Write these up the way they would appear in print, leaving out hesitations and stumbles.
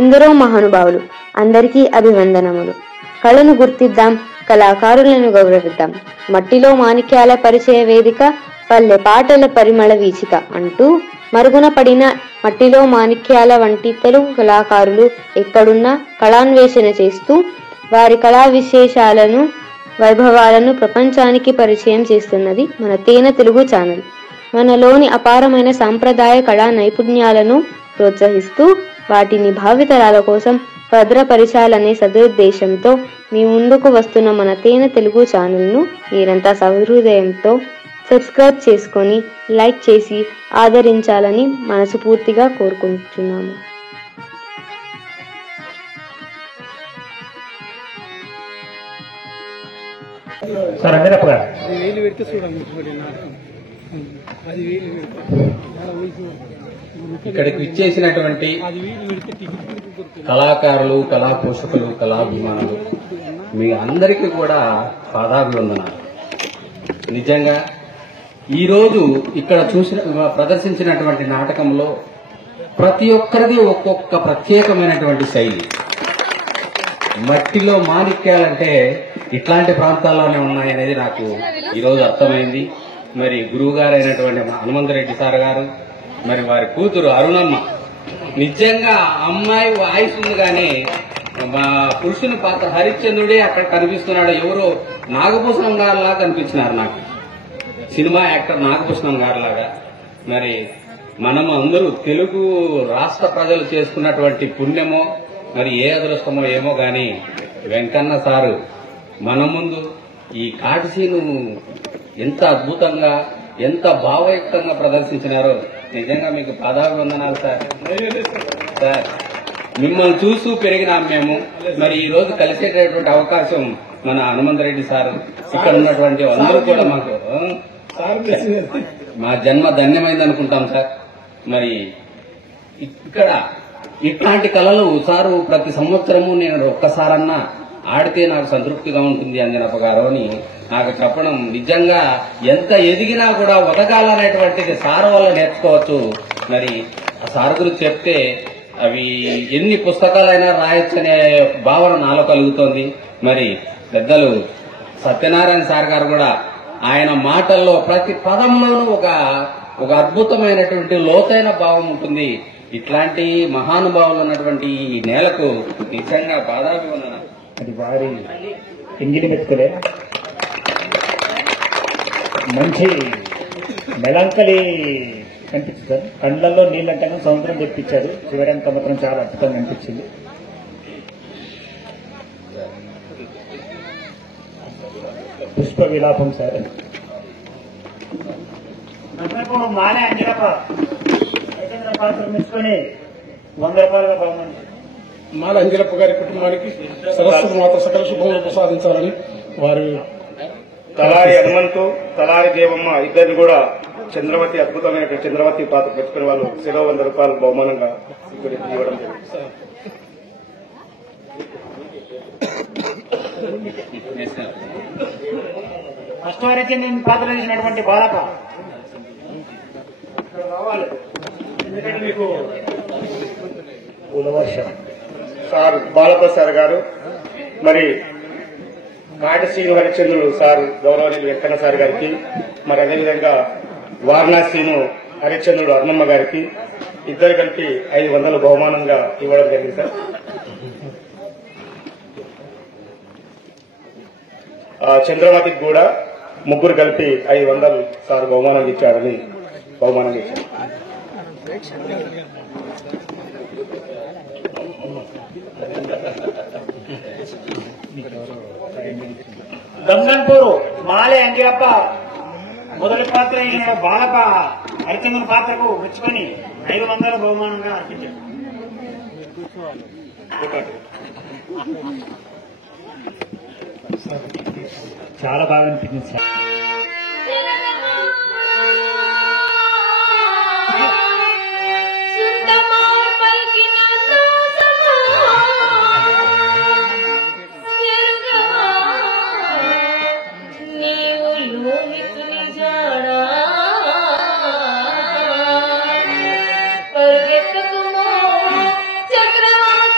ఎందరో మహానుభావులు. అందరికీ అభివందనములు. కళను గుర్తిద్దాం, కళాకారులను గౌరవిద్దాం. మట్టిలో మాణిక్యాల పరిచయ వేదిక, పల్లె పాటల పరిమళ వీచిక అంటూ మరుగున పడిన మట్టిలో మాణిక్యాల వంటి తెలుగు కళాకారులు ఎక్కడున్నా కళాన్వేషణ చేస్తూ వారి కళా విశేషాలను, వైభవాలను ప్రపంచానికి పరిచయం చేస్తున్నది మన తేనె తెలుగు ఛానల్. మనలోని అపారమైన సాంప్రదాయ కళా నైపుణ్యాలను ప్రోత్సహిస్తూ వాటిని భావితరాల కోసం భద్రపరచాలనే సదుద్దేశంతో మీ ముందుకు వస్తున్న మన తేనె తెలుగు ఛానల్ను మీరంతా సహృదయంతో సబ్స్క్రైబ్ చేసుకొని లైక్ చేసి ఆదరించాలని మనస్ఫూర్తిగా కోరుకుంటున్నాము. ఇక్కడికి విచ్చేసినటువంటి కళాకారులు, కళా పోషకులు, కళాభిమానులు మీ అందరికీ కూడా పాదాభివందనాలు. నిజంగా ఈరోజు ఇక్కడ ప్రదర్శించినటువంటి నాటకంలో ప్రతి ఒక్కరిది ఒక్కొక్క ప్రత్యేకమైనటువంటి శైలి. మట్టిలో మాణిక్యాలంటే ఇట్లాంటి ప్రాంతాల్లోనే ఉన్నాయనేది నాకు ఈరోజు అర్థమైంది. మరి గురువు గారైనటువంటి హనుమంతరెడ్డి సార్ గారు, మరి వారి కూతురు అరుణమ్మ, నిజంగా అమ్మాయి వాయిస్ ఉంది కానీ మా పురుషుని పాత్ర హరిశ్చంద్రుడే అక్కడ కనిపిస్తున్నాడు. ఎవరో నాగభూషణం గారిలాగా కనిపించినారు నాకు, సినిమా యాక్టర్ నాగభూషణం గారిలాగా. మరి మనము అందరూ తెలుగు రాష్ట్ర ప్రజలు చేసుకున్నటువంటి పుణ్యమో మరి ఏ అదృష్టమో ఏమో గాని వెంకన్న సారు మన ముందు ఈ కాటిసీను ఎంత అద్భుతంగా, ఎంత భావయుక్తంగా ప్రదర్శించినారో నిజంగా మీకు పాదాభివందనాలు సార్. సార్ మిమ్మల్ని చూస్తూ పెరిగినాం మేము. మరి ఈ రోజు కలిసేటటువంటి అవకాశం మన హనుమంతరెడ్డి సార్, ఇక్కడ ఉన్నటువంటి అందరూ కూడా మాకు మా జన్మ ధన్యమైంది అనుకుంటాం సార్. మరి ఇక్కడ ఇట్లాంటి కళలు సారు ప్రతి సంవత్సరము నేను ఒక్కసారన్నా ఆడితే నాకు సంతృప్తిగా ఉంటుంది అంజనప్ప గారు అని నాకు చెప్పడం నిజంగా ఎంత ఎదిగినా కూడా ఒదగాలనేటువంటిది సార్ వల్ల నేర్చుకోవచ్చు. మరి ఆ సార్ గురించి చెప్తే అవి ఎన్ని పుస్తకాలైనా రాయొచ్చు అనే భావన నాలో కలుగుతోంది. మరి పెద్దలు సత్యనారాయణ సార్ గారు కూడా ఆయన మాటల్లో ప్రతి పదంలోనూ ఒక అద్భుతమైనటువంటి లోతైన భావం ఉంటుంది. ఇట్లాంటి మహానుభావులు ఉన్నటువంటి ఈ నేలకు నిజంగా పాదాభివందనం. అది వారి ఎంగిలి మెతుకులే. మంచి మెలంకలి కనిపించింది సార్. కళ్ళల్లో నీళ్ళంటేనే సముద్రం తెప్పించారు. చివరంతా మాత్రం చాలా అద్భుతంగా అనిపించింది. పుష్ప విలాపం సార్. మానే అంజనప్ప పాత్ర మెచ్చుకొని 100 రూపాయలుగా బాగుంది. మాల అంజలప్ప గారి కుటుంబానికి సరస్వతి మాత సకల శుభములు ప్రసాదించాలని వారి తలారి హనుమంతు, తలారి దేవమ్మ ఇద్దరిని కూడా చంద్రవతి, అద్భుతమైన చంద్రవతి పాత్ర పెట్టుకునే వాళ్ళు 100 రూపాయలు బహుమానంగా ఇవ్వడం జరిగింది. ఫస్ట్ వారైతే నేను పాత్ర చేసినటువంటి బాలక ఎందుకంటే మీకు ఉలవర్షం సార్ బాలప్రసాద్ గారు, మరి కాటిసీను హరిశ్చంద్రుడు సార్ గౌరవనీయులు వెంకన్న సార్ గారికి, మరి అదేవిధంగా వారణాసీను హరిశ్చంద్రుడు అరుణమ్మ గారికి ఇద్దరు కలిపి 500 బహుమానంగా ఇవ్వడం జరిగింది సార్. చంద్రవతికి కూడా ముగ్గురు కలిపి 500 సార్ బహుమానం ఇచ్చారని బహుమానం ఇచ్చారు. గంగన్పూరు మాలే అంజప్ప మొదటి పాత్ర అయిన బాలక హరిచంద్రుని పాత్రకు మెచ్చుకొని 500 బహుమానంగా అర్పించారు. చాలా బాగా అనిపించింది సార్. చక్రవర్తి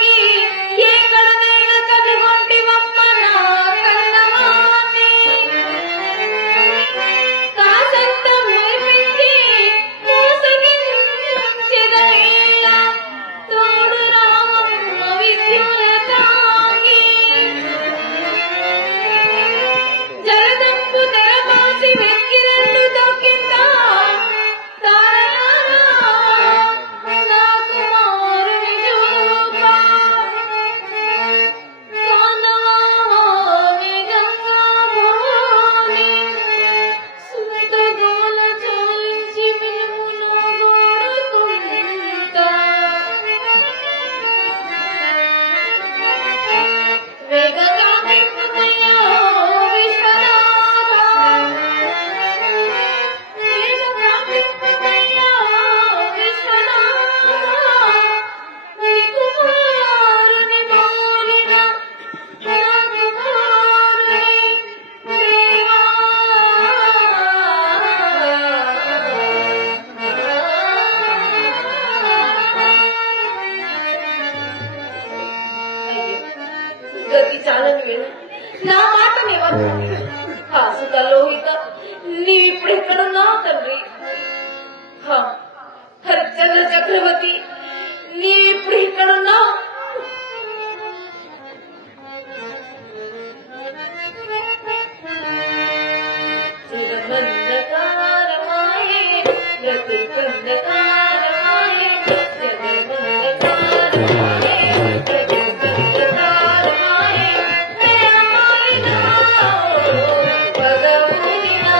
వేళ నా మాట ఆసుత లోహిత నీవిప్పుడు ఎక్కడున్నావు తండ్రి? హరిశ్చంద్ర చక్రవర్తి నీవిప్పుడు ఎక్కడున్నావు? జగమందకారమాయే రతికందకారమాయే జగమందకారమాయే రతికందకారమాయే దయమాయినా భగవునినా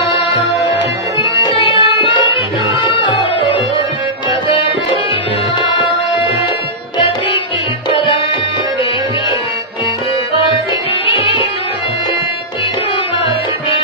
దయమాయినా భగవునినా ప్రతికి ఫలం వేమి నిన్ను వాసిని నిన్ను వాసిని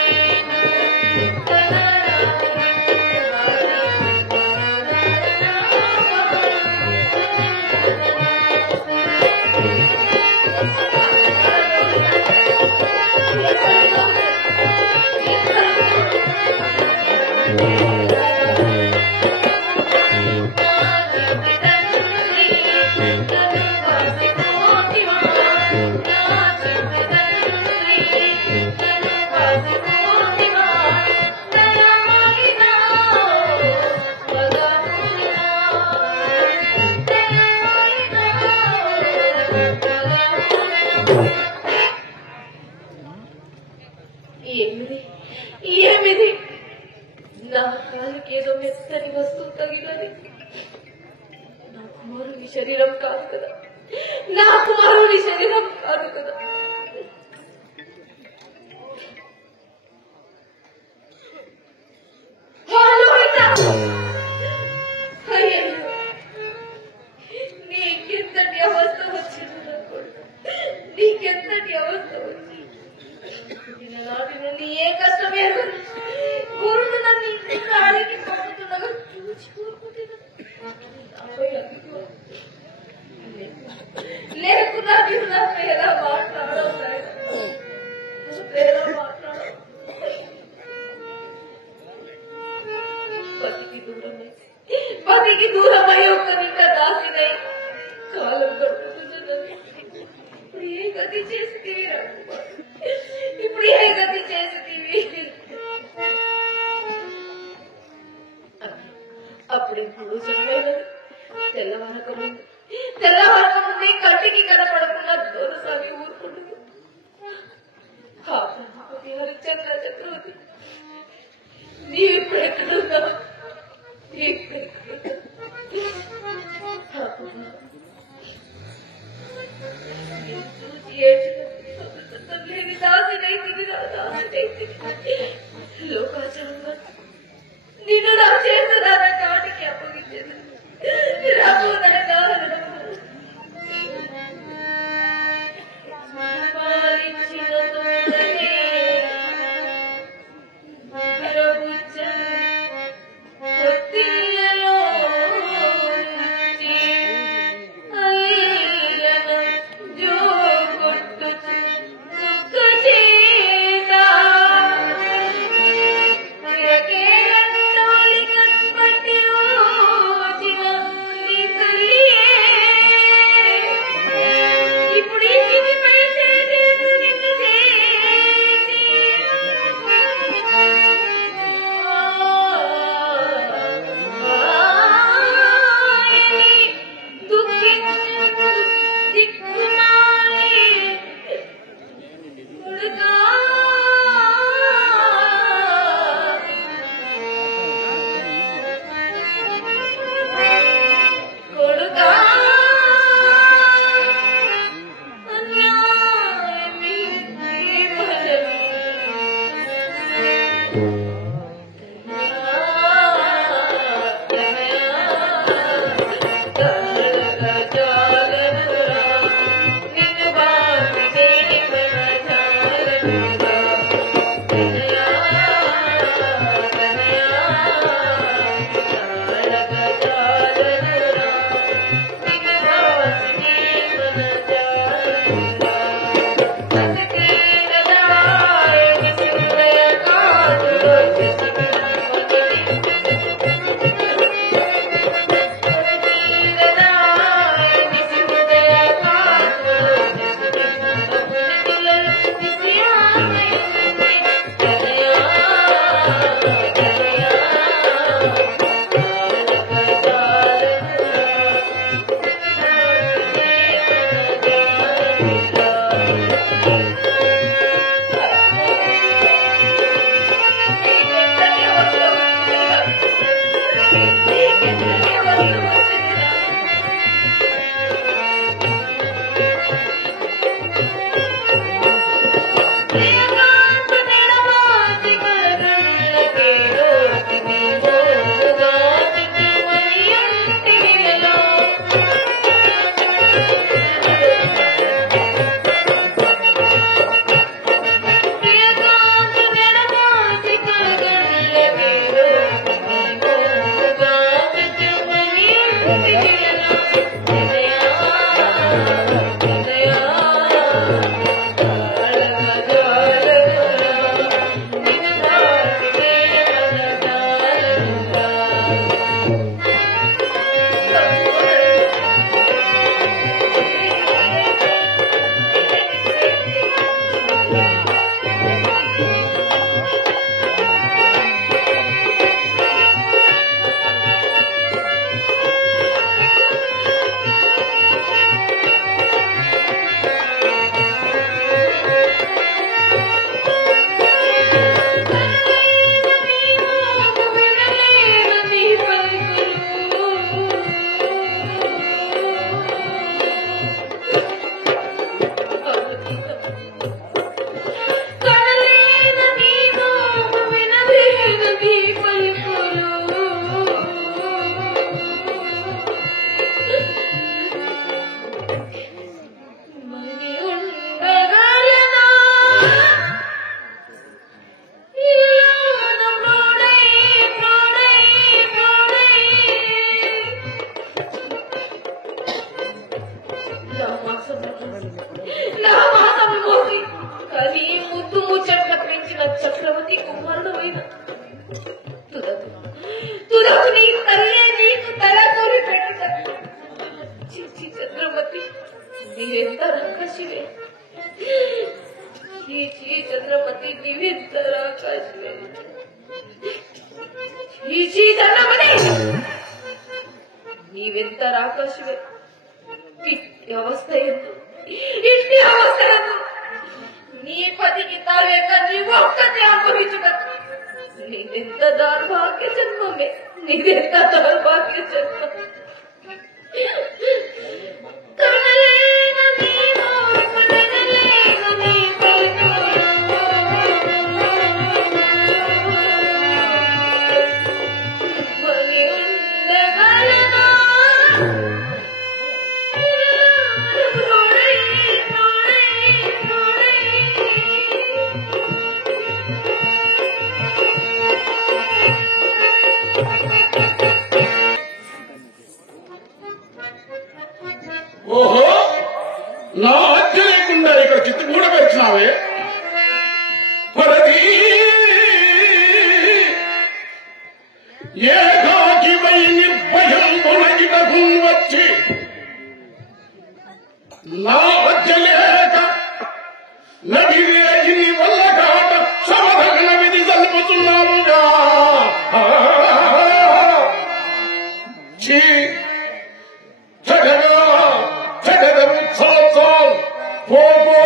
ఏమిది నా కాలికి ఏదో మెత్తని వస్తువు తగినది. నా కుమారుని శరీరం కాదు కదా, నా కుమారుని శరీరం కాదు కదా. నీకెంతటి అవస్థ వచ్చింది నా కొడుకు, నీకెంతటి అవస్థ వచ్చింది. నాటి నుండి ఏ కష్టం ఏర్పడి గురుడు నన్ను ఇంటికి పంపుతుండగా చూచి కోరుకుంటున్నా. లేకున్నా మీరు నాతో ఎలా మాట్లాడవు, ఎలా మాట్లాడవు. పతికి దూరమై ఒక్క నింట దాసినై కాలం గడుపుతున్నది. ఇప్పుడు ఏ గతి చేసి ఇప్పుడు ఏ గతి చేసి అప్పుడెప్పుడు చెప్పలేదు. తెల్లవారకముందే కంటికి కనపడకుండా దూరసాగి ఊరుకుంటుంది. హరిశ్చంద్ర చక్రవర్తి నీవిప్పుడు ఎక్కడున్నావు? లోకాచరంగా నిన్ను నా చేతురాల కాటికి అప్పగించేది. కొత్తిల్లలో చక్రవర్తి కుమారుడైన తుదకు నీ తల్లే నీకు తల కోరి పెట్టుట. చిచ్చి చంద్రమతి, నీవెంత రాకాశివే, చీచి చంద్రమతి, నీవెంత రాకాశివే, చీచి చంద్రమతి, నీవెంత రాకాశివే. ఇట్టి అవస్థ ఎందు నీ పతికి తాలేక నీవు ఒక్కతే అనుభవించవచ్చు. నీదెంత దౌర్భాగ్య జన్మమే, నీదెంత దౌర్భాగ్య జన్మ. ఓహో, నా ఆజ్ఞ లేకుండా ఇక్కడ చిత్తు కూడా పెంచినావే. పరది ఏకాకివై నిర్భయం కొనగిటకు వచ్చి నా ఆజ్ఞ లేక నడిరేగిని వల్ల కాట సమధగన విధి జల్పుతున్నావుగా. పోపో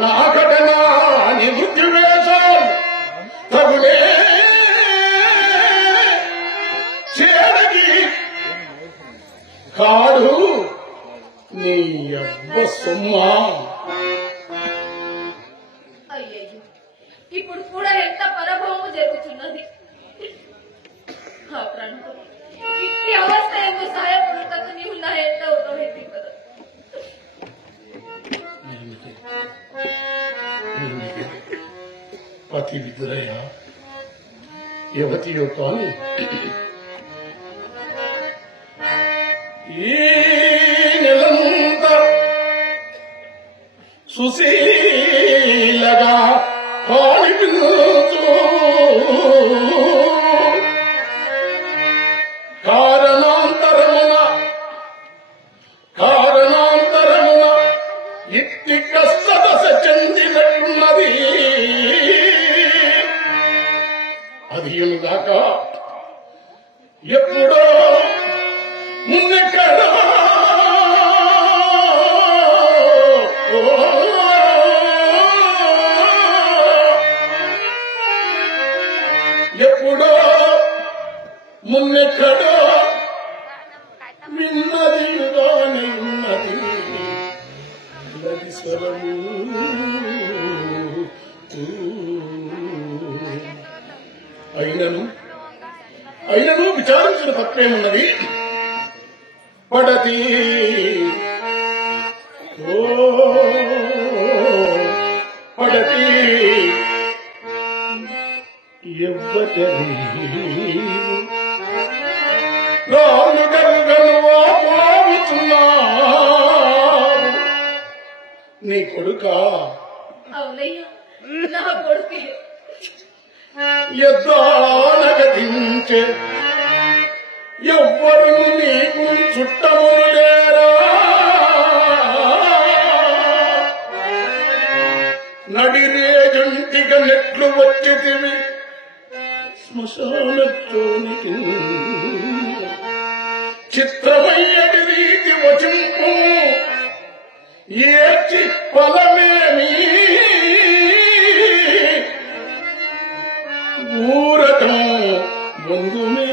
నాకటనా నివృత్తి వేషాలు తగులే చేరగి కాడు నీ అబ్బ సొమ్మా. అయ్యయ్యో, ఇప్పుడు కూడా ఎంత పరభావము జరుగుతున్నది. ఆ ప్రాంతం ఇట్టి అవస్థ ఎందు సహాయపడటకు నీవు నా ఎంత ఉపయోగింది కదా. పతి విదురయ్య యువతియో కాని ఈ నెలంత సుశీలగా కానిపించు కారణాంతరమున ఇట్టి కష్టదశ చెందినట్టున్నది. అదియునుగాక ఎప్పుడో మున్నెక్కడ ఎప్పుడో మున్నెక్కడో విన్నదిగానే ఉన్నది స్వరము. అయినను విచారించిన తప్పేమున్నది. పడతి పడతి ఎవ్వరి రాను గరుగనువా కొడుకా? అవునయ్యా, నా కొడుకే. ఎద్దానగతించే ఎవ్వరు నీకు చుట్టములు లేరా? నడిరేజంటిగా నెట్లు వచ్చేటివి శ్మశానోనికి. చిత్రమయ్యటి రీతి వచింపు ఏర్చి ఫలమేమి ఊరటం ముందుమే.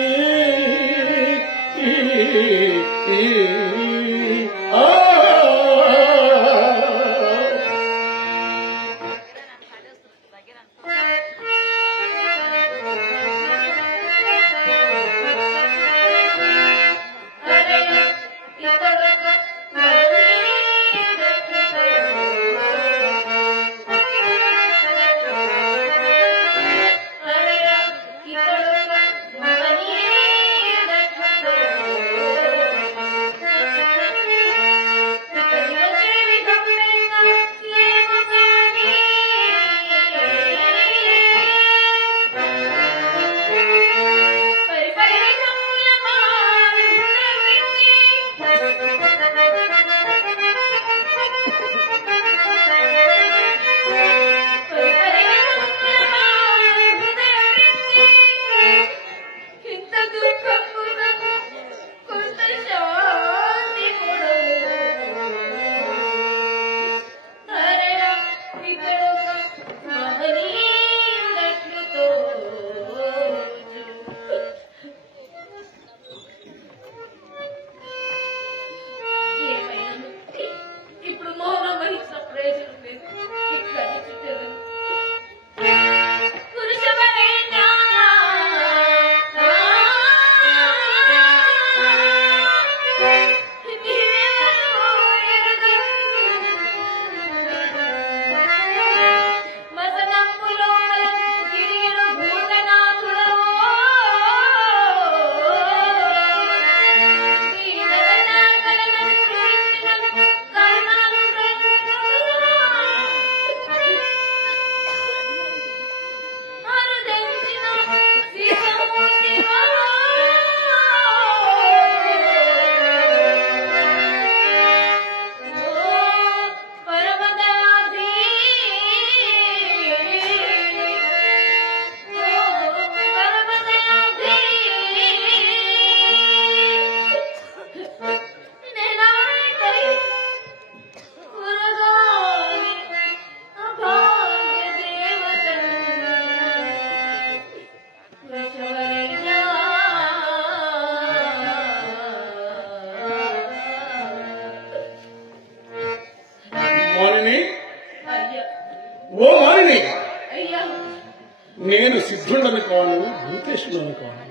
నేను సిద్ధుండని కాను, భూతేశ్వరుని కాను.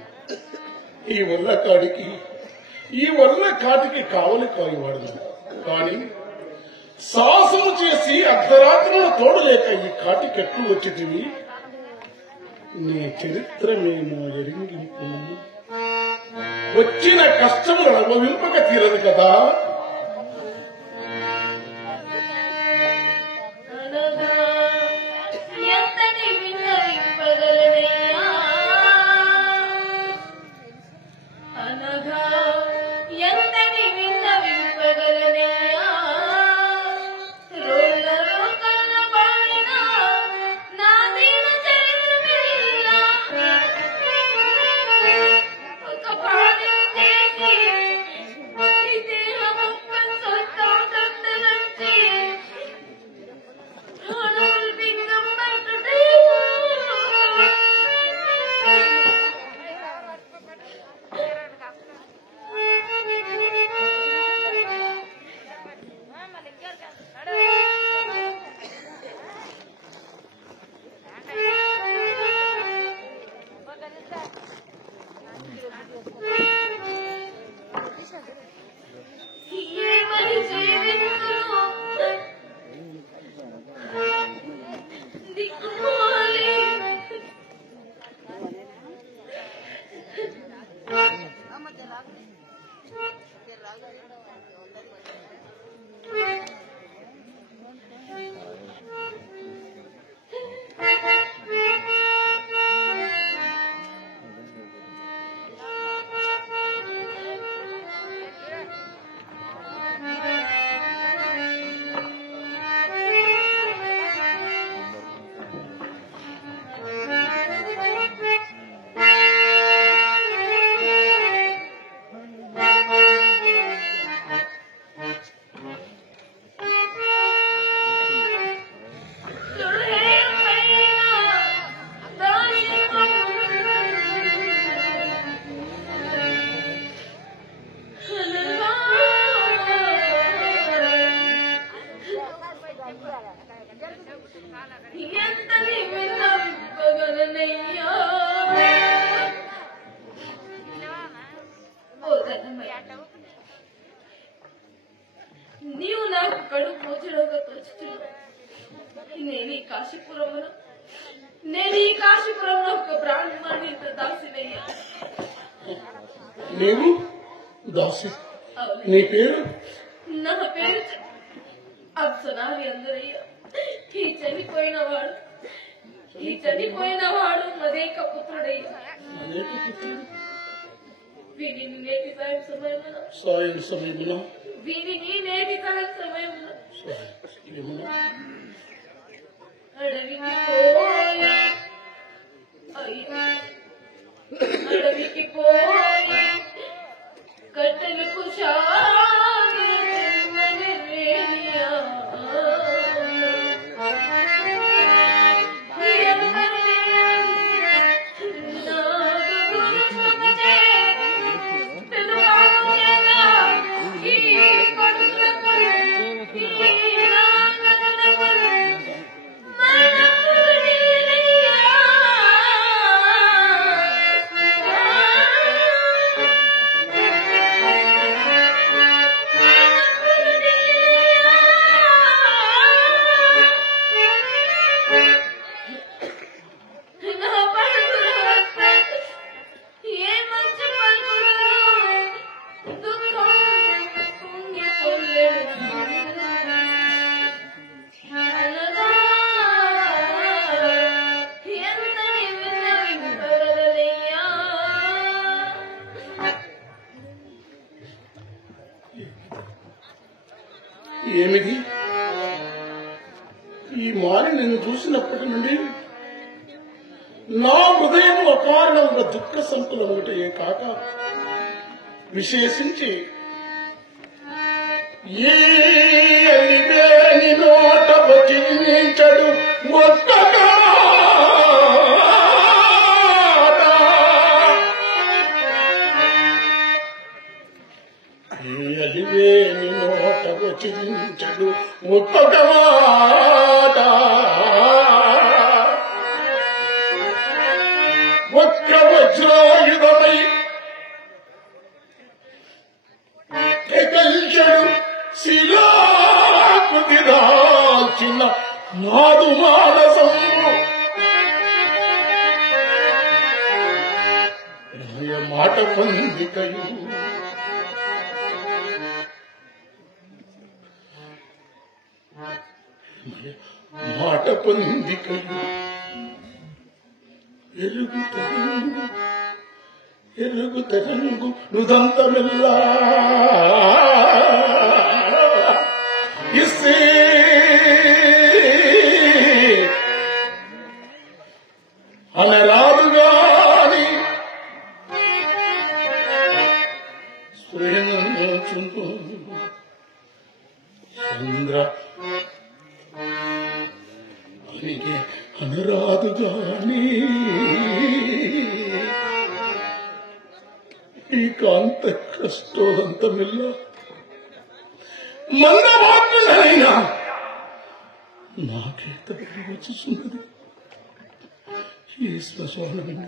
ఈ వల్ల కాటికి కావలి కాయవాడు. కాని సాహసము చేసి అర్ధరాత్రులు తోడలేక ఈ కాటికి ఎట్లు వచ్చేటివి నీ చరిత్రమేమో ఎరింగింపు. వచ్చిన కష్టములు అనుభవింపక తీరదు కదా. నాకు కడుపు మోచడంగా తోచుతున్నావు. నేను ఈ కాశీపురంలో ఒక బ్రాహ్మణి దాసినయ్యా. నీవు దాసి, నీ పేరు? నా పేరు అప్సనారి అందరయ్యా. ఈ చనిపోయినవాడు మదేక పుత్రుడయ్యా. వీరిని నేటి సాయం సమయమున అడవికి పోయి కట్టెలకు ఏమిది? ఈ మారి నిన్ను చూసినప్పటి నుండి నా హృదయం అకారణంగా దుఃఖ సంకులముటయే కాక విశేషించి ఏని నోట బతికించడు మొత్తగా అలివేని నోట వచించడు ముత్తగమాట ఒక్క వజ్రాయుధమై తెగల్చడు శిలాకృతి దాల్చిన నాదు మానసము మాట పొందికయు మాట పొందికయు ఎరుగు తరంగు నుదంతమిల్లా ఇస్తే అనరాదుగాని చంద్ర అనరాదుగాని ఈ కాంత కష్టోదంతమిల్ల మందమాత్రులైనా నాకే తప్పి వచ్చుచున్నది. ఈ శ్మశానం,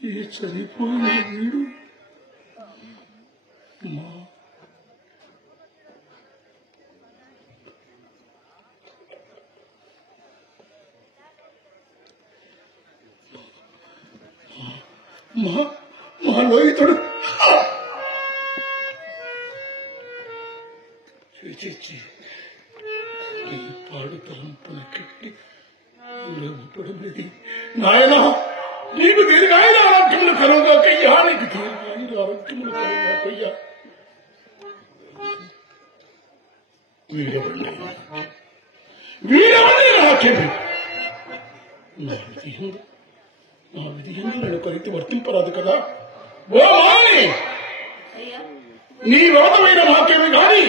ఈ చనిపోయిన వీడు మా లోహితుడు పాడు తలంపునకెట్టి నాయన నీకు దీర్ఘాయుర ఆరోగ్యములు కలుగాకయ్యా, నీకు దీర్ఘాయుర ఆరోగ్యములు కలుగాకయ్యా. వీడెవండి నాకేమి నా విధి ఎందు నేను కొరితి వర్తింపరాదు కదా. ఓ మాని, నీ వాదమైన నాకేమి కాని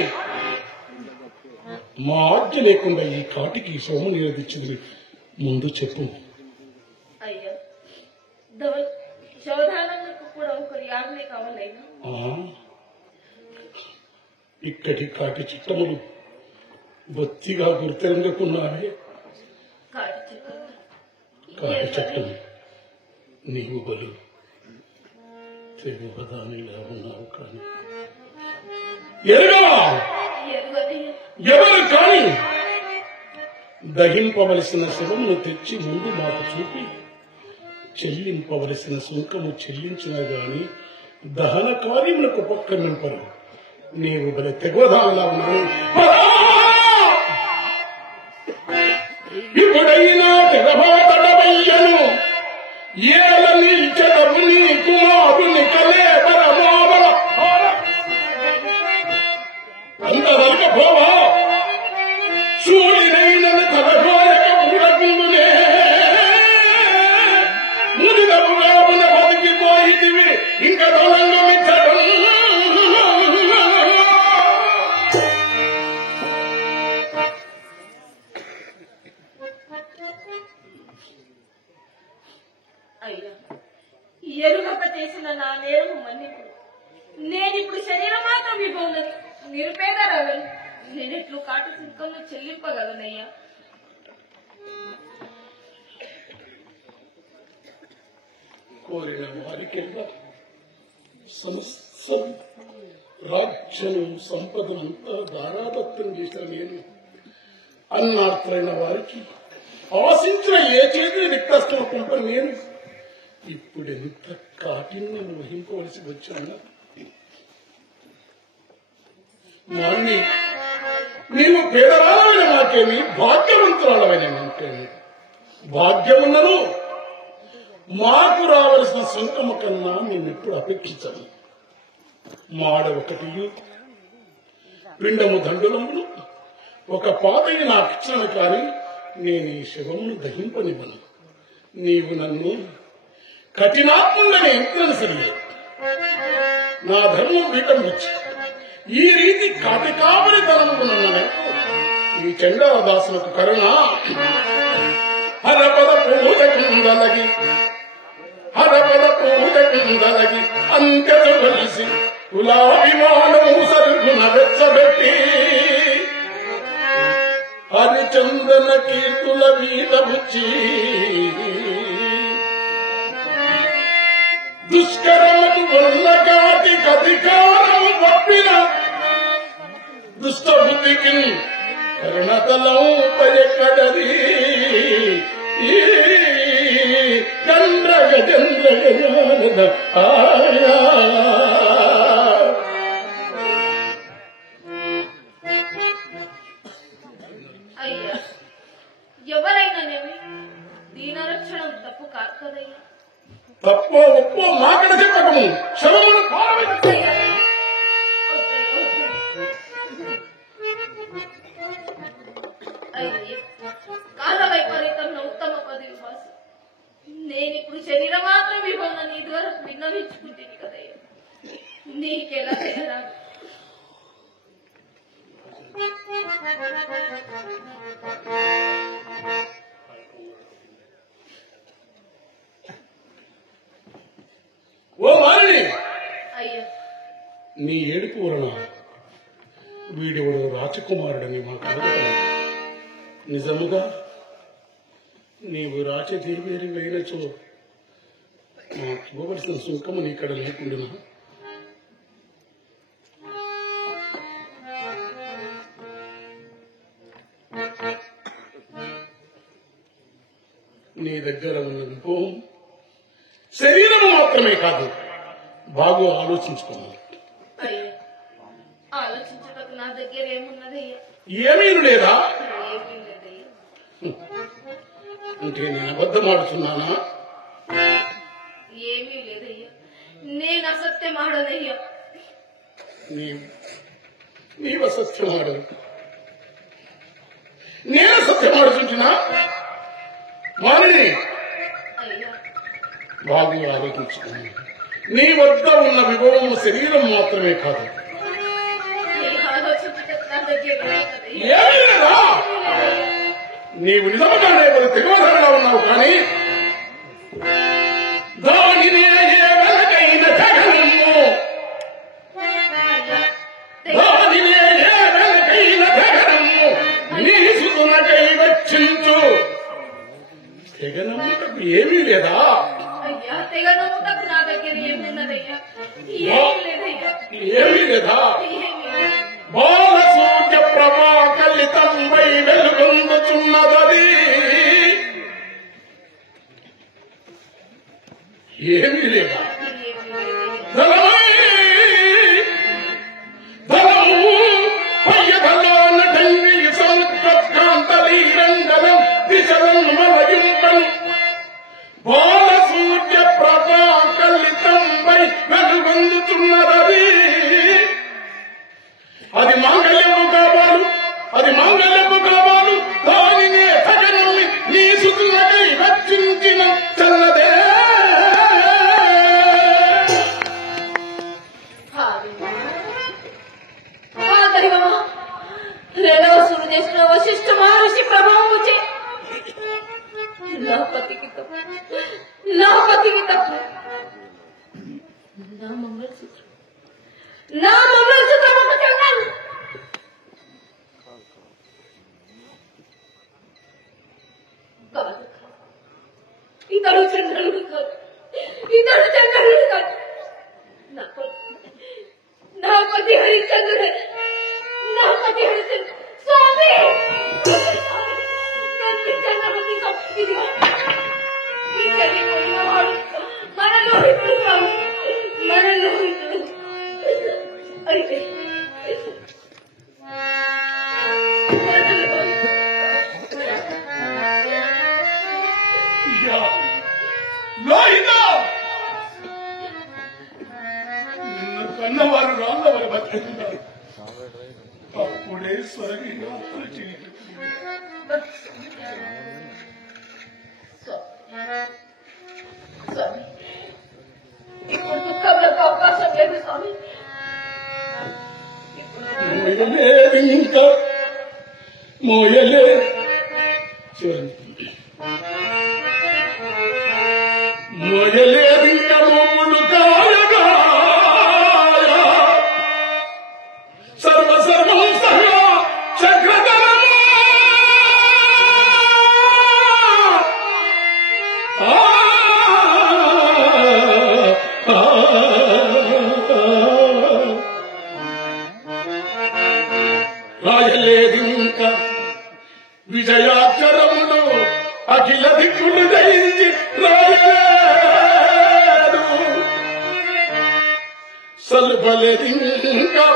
మా ఆజ్ఞ లేకుండా ఈ కాటికి సోమ నిరోధించింది ముందు చెప్పు. అయ్యా, కూడా ఒకరి ఆజ్ఞ కావాలైనా ఇక్కడి కాటి చిట్టములు బొత్తిగా గుర్తెరంగకున్నావే. కాటి చట్టం నీవు బలు తెలుగుదానిలా ఉన్నావు కానీ ఎరుగా దహింపవలసిన శివమును తెచ్చి ముందు మాకు చూపి చెల్లింపవలసిన సుంకము చెల్లించినా గాని దహన కార్యములకు ఉపక్రమింపరు. నీవు బల తెగవదాలా ఉన్నావు. ఇప్పుడైనా తెగబోతడవయ్యను ఏల నిల్చెదవు నీ కుమారుని కలేబరమోబల అంతవరకు పోవా సూర్యుడైనను తలగోయక ఊరకుందునే ముదిదముగామున బతికిపోయితివి ఇంక దొలంగమిచ్చడం. అయ్యా, ఎరుగక చేసిన నా నేరము మన్నిపు. నేనిప్పుడు శరీరం మాత్రం విభోనని నిరుపేదరాలను నేనెట్లు కాటు సుంకంలో చెల్లింపగలనయ్యా. కోరిన వారికెల్లా సమస్తం రాజ్యం సంపదనంతా దారాదత్తం చేసిన నేను అన్నార్థులైన వారికి ఆశించిన ఏ చేతి రిక్తస్థం పంప నేను ఇప్పుడెంత కాఠిన్యం వహింపవలసి వచ్చాను. మాన్ని నీవు పేదరాలైన నాకేమి భాగ్యవంతురాలమైన నాకేమి భాగ్యమున్నను మాకు రావలసిన సుంకము కన్నా నేనెప్పుడు అపేక్షించను. మాడ ఒకటి పిండము దండులమును ఒక పాతని నాకిచ్చాను కానీ నేను ఈ శవమును దహింపనివ్వను. నీవు నన్ను కఠినాత్మంగానే ఎంతను సరియే నా ధర్మం వీటమిచ్చి ఈ రీతి కాటికావలి తనముకున్న ఈ చండాదాసులకు కరుణ హరపద పూజకుందలగి అంతెను కలిసి కులాభిమానము సరుగున వెచ్చబెట్టి హరిచందన కీర్తుల వీట బుచ్చి దుష్కరముకు వల్ల కాటి అధికారము పప్పిన దుష్ట బుద్ధికి కరుణతలం పయకడది చంద్ర గజేంద్ర గజానన అయ్యా, ఎవరైనానేమి దీనరక్షణం తప్పు కాదు కదయ్యా. తప్పో ఒప్పో మాకడ చెప్పకము శవమును పారవేసి కాల వైపరీతంలో ఉత్తమ పదవి వాసు. నేనిప్పుడు శరీరం మాత్రం విభవనని ఇదివరకు విన్నవించుకుంటుంది కదయ్యా. నీకెలా చేయరాదు. ఓ మారిని అయ్యా, నీ ఏడుపు వలన వీడెవడు రాజకుమారుడని మాకు అడగటం నిజముగా నీవు రాజదేవేరి అయినచో మాకు ఇవ్వవలసిన సుంకము నీక్కడ లేకుండా నీ దగ్గర ఉన్న విభవం శరీరం మాత్రమే కాదు, బాగా ఆలోచించుకున్నాను. అయ్యా, ఆలోచించటకు నా దగ్గర ఏమున్నదయ్యా? ఏమీ లేదా ఏమీ లేదయ్యా. అంటే నేను అబద్ధమాడుతున్నానా? ఏమీ లేదయ్యా. నేను అసత్యమాడనయ్యా. నీవు అసత్యమాడు, నేను సత్యమాడుతుంటున్నా. మారిని అయ్యా, బాగా ఆలోచించుకున్నాను. నీ వద్ద ఉన్న విభవము శరీరం మాత్రమే కాదు, ఆలోచించటకు నా దగ్గర లేదయ్యా. ఏమీ లేదా? నీవు నిజముగానే తెగవధరగా ఉన్నావు కానీ దానినే ఏ వెలకైన జగనము, దానినే ఏ వెలకైన జగనము నీ సుతునకై వచ్చించు. తెగనమ్మటకు ఏమీ లేదా? అయ్యా, తెగనమ్ముటకు నా దగ్గర ఏమున్నదయ్యా? ఏమీ లేదయ్యా. ఏమీ లేదా? ఏమీ లేదు. బాల సూర్య ప్రభా కలితంపై వెలుగొందుచున్నది అది మాంగళ్యము కావాలి, అది మాంగళ్యము కావాలి. దానినే తగనమ్మి నీ సుతులకై రక్షించిన చల్లదే. రేణవసుడు చేసిన వశిష్ఠ మహర్షి ప్రభావము చే నా పతికి తప్ప నా మంగళసూత్రం ఒక చండాలు. ఇతడు చంద్రుడు కాదు, నా పతి హరిచంద్రుడే, నా పతి హరిచంద్రుడు. స్వామి మనలో ఇప్పుడు స్వామి, మనలో ఇప్పుడు అయితే నిన్న కన్నవారు రాళ్ళవారు బతుకుతున్నారు. అప్పుడే స్వర్గీయ ఇప్పుడు దుఃఖంలోకి అవకాశం లేదు స్వామి. మోయలేదు, ఇంకా మోయలేదు. చూడండి, మోయలేదు ఇంకా మోములు కాయగా సర్వసర్వం సహా చక్రధరము. రాయలేదు ఇంకా విజయాక్షరములు అఖిల దిక్కులు దయించి రాయలేదు. సల్పలేదు ఇంకా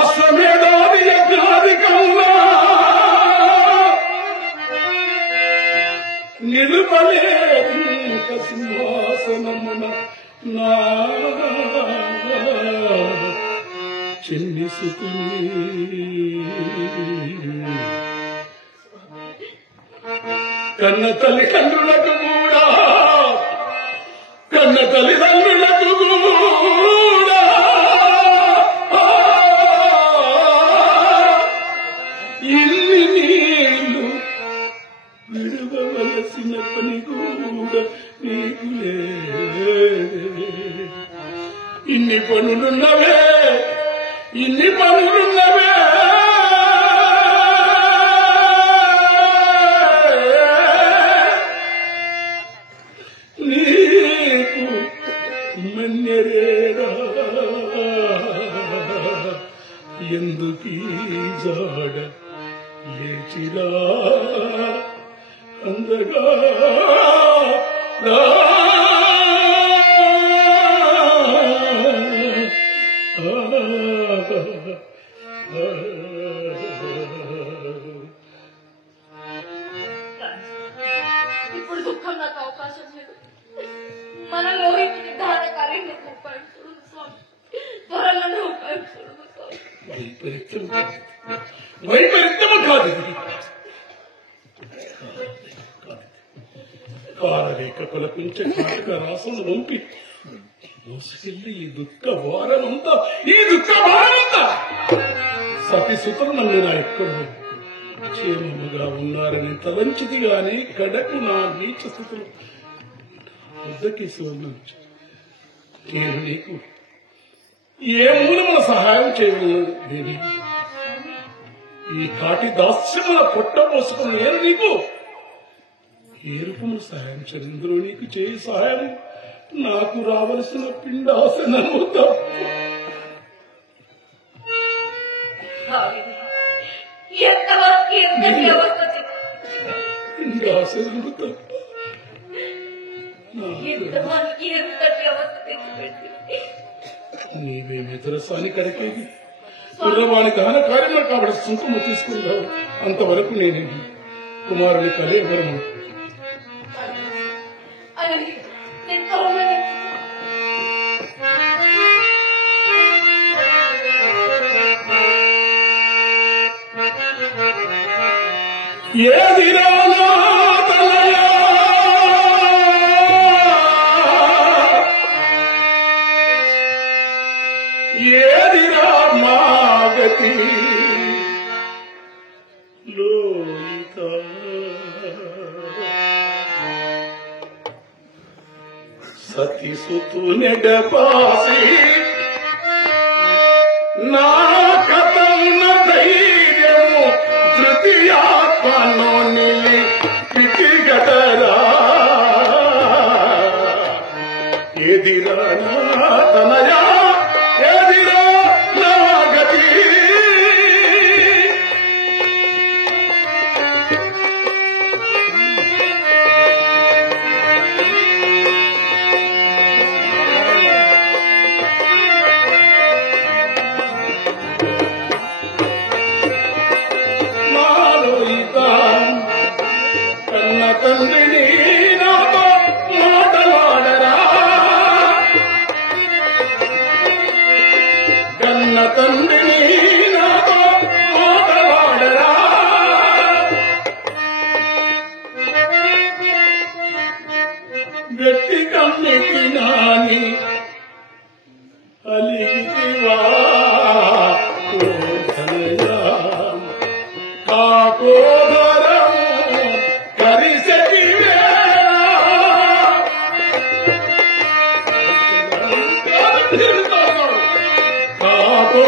అశ్వమేధాది యజ్ఞాధికంగా నిలుపలేదు ఇంకా సింహాసనమున నా చిన్ని సుతి. కన్న తల్లిదండ్రులకు కూడా, కన్న తల్లిదండ్రులకు కూడా ఇన్ని నీళ్లు విడవలసిన పని కూడా నీకు లేదు. ఇన్ని పనులున్నవే, ఇన్ని పనులున్నవే. నీకు మన్నెరేరా ఎందుకీ జాడ లేచిరా అందగా రా. ఇప్పుడు దుఃఖం నాకు అవకాశం లేదు. మనలో నిర్ధారణ కార్యక్రమం ఉపయోగించడం స్వామి, త్వరలో ఉపయోగించడం స్వామి. వైపరీత్యము కాదు, కాలరేఖ కులపించే కాటుక రాసం వంపి మోసుకెళ్ళి ఈ దుఃఖ భారమంతా సతి సుతలు నన్ను నా ఎక్కడో క్షేమముగా ఉన్నారని తలంచిది గాని కడకు నా నీచ స్థితులు వద్దకి సోర్ణించు. నేను నీకు ఏ మూలమున సహాయం చేయగలను దేవి? ఈ కాటి దాస్యముల పొట్ట పోసుకుని నేను నీకు ఏ రూపము సహాయం చరింద్రు? నీకు చేయి సహాయం నాకు రావలసిన పిండాసనము తప్ప. పిండాసనము తప్ప నీవే మిత్రసాని కడకేది కుర్రవాణి దహన కార్యంలో కాబట్టి సుంకుమ తీసుకుందావు. అంతవరకు నేనేమి కుమారుని కలేవరము. ఏదిరా నా తనయా ఏదిరా మా గతి లోయిత సతిసుతు నెగపాసి నా కథన ధైర్యము తృతీయాత్మను నిలిపిగదరా ఎదిరా నా తనయా ఎదిరా నా గతి కన్న తండ్రిని నాతో మాటలాడరా కన్న తండ్రిని నాతో మాటలాడరా వ్యక్తి కమ్మికి నాని అలిగివా కాకోదరము కరిసెటి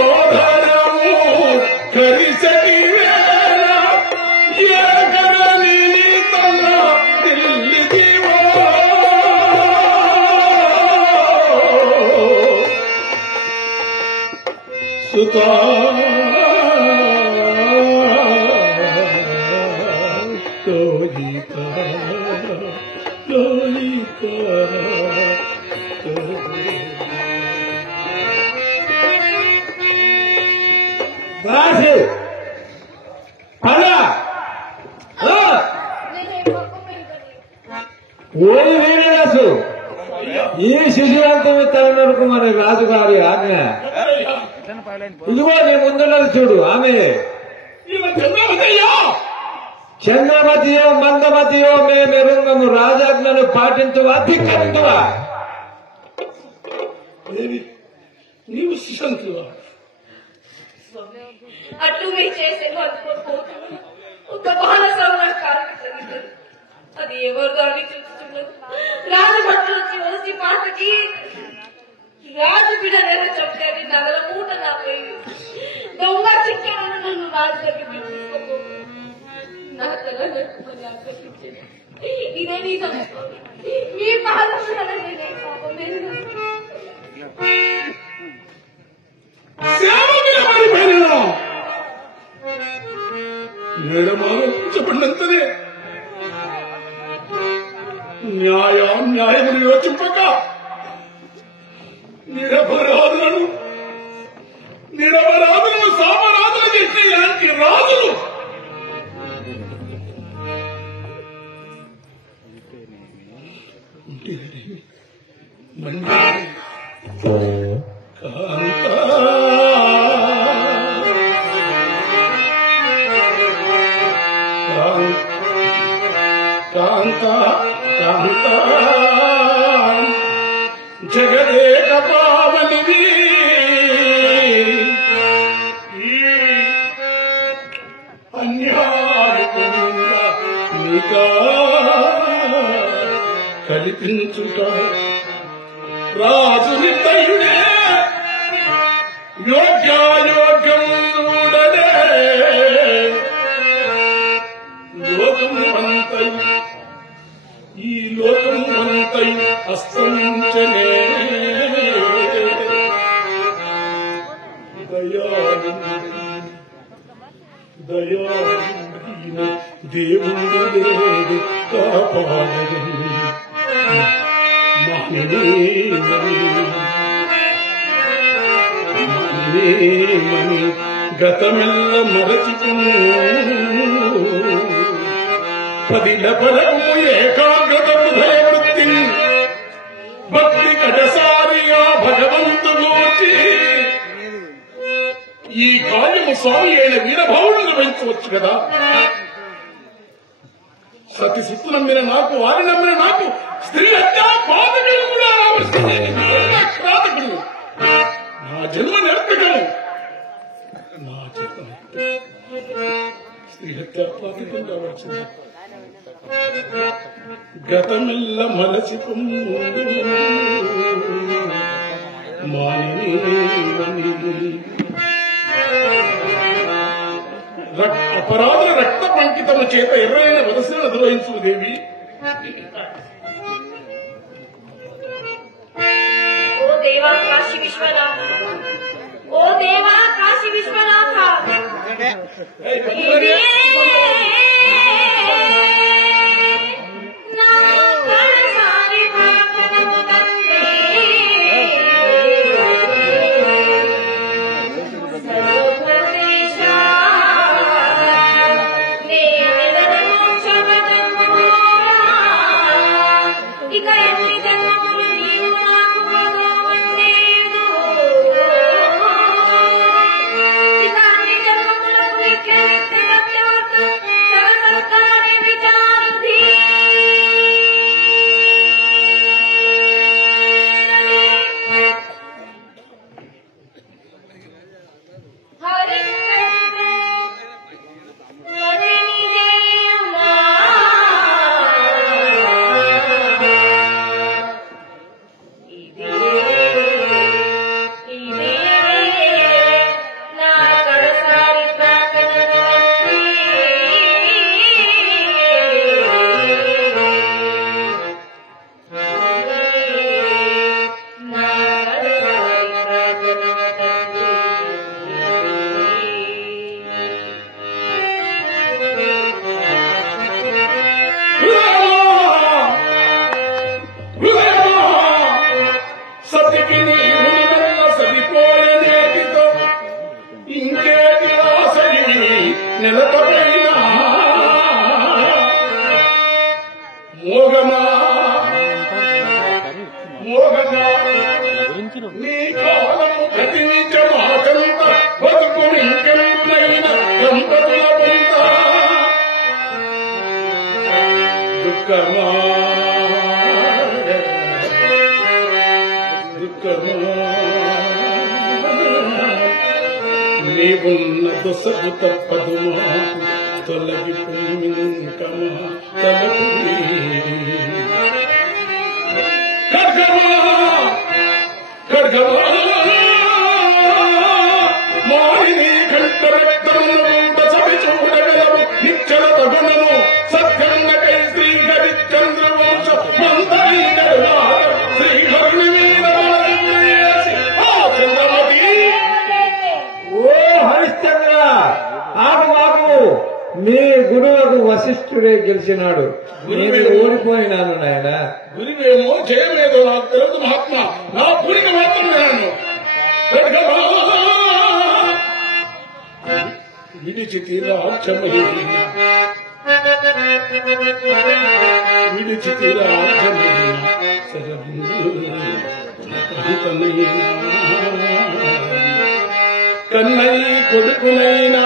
కాకోదరము కరిసెటి ఏకరని తల్ల దిల్లిదివో సుతా లోహిత లోహిత రాజు అలా ఓడి వీరరాజు ఈ శిశువంతము తలనరకు మన రాజుగారి ఆజ్ఞ ఇదిగో నీ ముందున్నది చూడు ఆమె చంద్రమతియో మందమతియో మేమెరుంగము రాజాజ్ఞను పాటించువా ధిక్కరించువా నీవు శిశంతువా అట్లు మీ చేసే ఒక బాలసంలో కాదు అది ఎవరు దాన్ని చూస్తున్నారు రాజభట్లు వచ్చి వచ్చి పాటకి రాజు బిడ్డ నెల చెప్తారు నగల మూట నాకు దొంగ చిక్కాను నన్ను రాజు దగ్గర తీసుకో నా తల నడుపుకొని ఆకర్షించింది ఇదే నీ సంస్కృతి మీ పాదం నేనే పాపం చెప్పండి న్యాయమును యోచింపక నిరపరాధులను సామరాధులు చేసే ఇలాంటి రాజులు కాంత కాంత జగదేక పావనివి అన్యాయకుండా నీకా కల్పించుట రాజు నిర్దయుడే యోగ్యాయోగ్యం చూడలే లోకము అంతయు ఈ లోకము అంతయు అస్తంచనే దయాళుడైన దేవుడు లేడు కాపాడగని మని గతమెల్ల మరచుకును పదిల పరము ఏకాగ్రత హృదయ వృత్తి భక్తి కడసారిగా భగవంతుమూర్తి ఈ కార్యము స్వామి అయిన వీరభావులను పెంచవచ్చు కదా సతి సిత్తు నమ్మిన నాకు, వారి నమ్మిన నాకు స్త్రీ హత్య పాతకులు కూడా రావాల్సిందే. కిరాతకులు నా జన్మ నిరర్ధకము. నా జన్మ స్త్రీ హత్య పాతకులు రావాల్సిందే. గతమిల్ల మలచిపోము అపరాధుల రక్త పంకితము చేత ఎర్రైన వలసలను ద్రోహించు దేవి. ఓ దేవా కాశీ విశ్వనాథ, ఓ దేవా కాశీ విశ్వనాథ, నీవున్న దొసగు తప్పదు మాకు తొలగిపోయింకమా తలకు ఖడ్గమా మారిని కంట రక్తమును సభి చూడగలము నిచ్చల తగునము సత్యమునకై శ్రీ హరిశ్చంద్రవంశ మందరీకరుడా శ్రీహరుని మీద హరిశ్చంద్ర ఆగు, నీ గురువుకు వశిష్ఠుడే గెలిచినాడు, నేను ఓడిపోయినాను నాయన. గురువేమో జయమేదో నాకు తెలుసు మహాత్మా, నా పూరిక మాత్రం నేను విడిచితి రాజ్యమైన కన్నయ్య కొడుకునైనా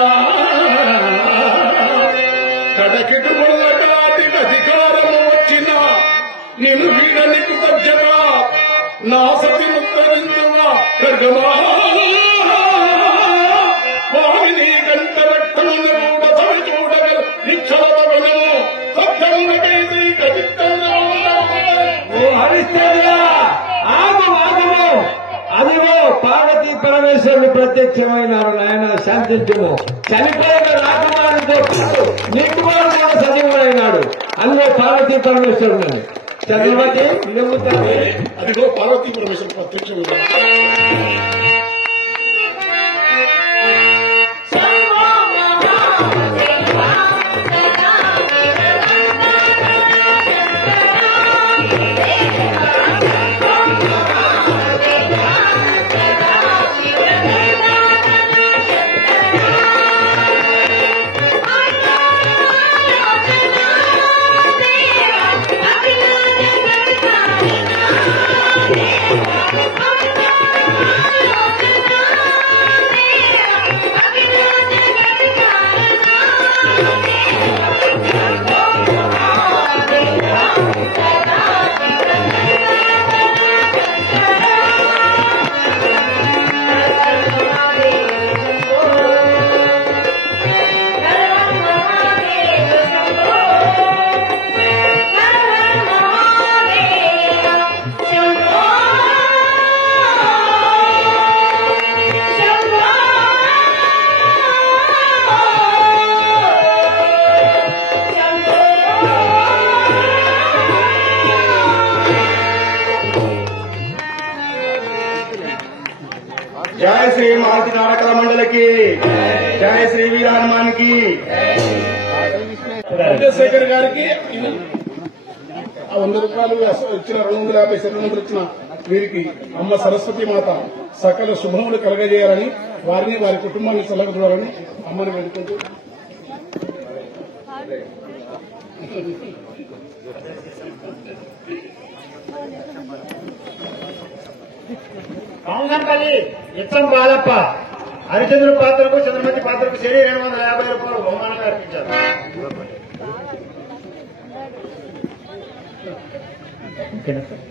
కడకిటుకున్న కాటికి అధికారము వచ్చిన నేను వీడని కృతజ్ఞత నా సతి ఉత్తరించువా ఖడ్గమా వారిని గంట రక్తమును కూడా సవి చూడగల నిక్షలతను సత్యమునకై అదిగో పార్వతీ పరమేశ్వరుడు ప్రత్యక్షమైనారు నాయన, శాంతించుము. చనిపోయిన రాకుమారుడితో నీకు కూడా సజీవుడైనాడు, అందులో పార్వతీ పరమేశ్వరుడు చంద్రమతి నిలబుతారు. అదిగో పార్వతీ పరమేశ్వరుడు ప్రత్యక్షమైనాడు. Oh, की जय श्री वीर हनुमान की చంద్రశేఖర్ గారికి 100 రూపాయలు ఇచ్చిన 250 శరణములు ఇచ్చిన వీరికి అమ్మ సరస్వతి మాత సకల శుభములు కలగజేయాలని వారిని వారి కుటుంబాన్ని చల్లగజేయాలని అమ్మని వేడుకుంటూ కాంగంపల్లి ఇచ్చం బాలప్ప హరిచంద్రుడి పాత్రకు చంద్రమతి పాత్రకు శరీ 250 రూపాయలు బహుమానంగా అర్పించారు. ఓకేనా సార్?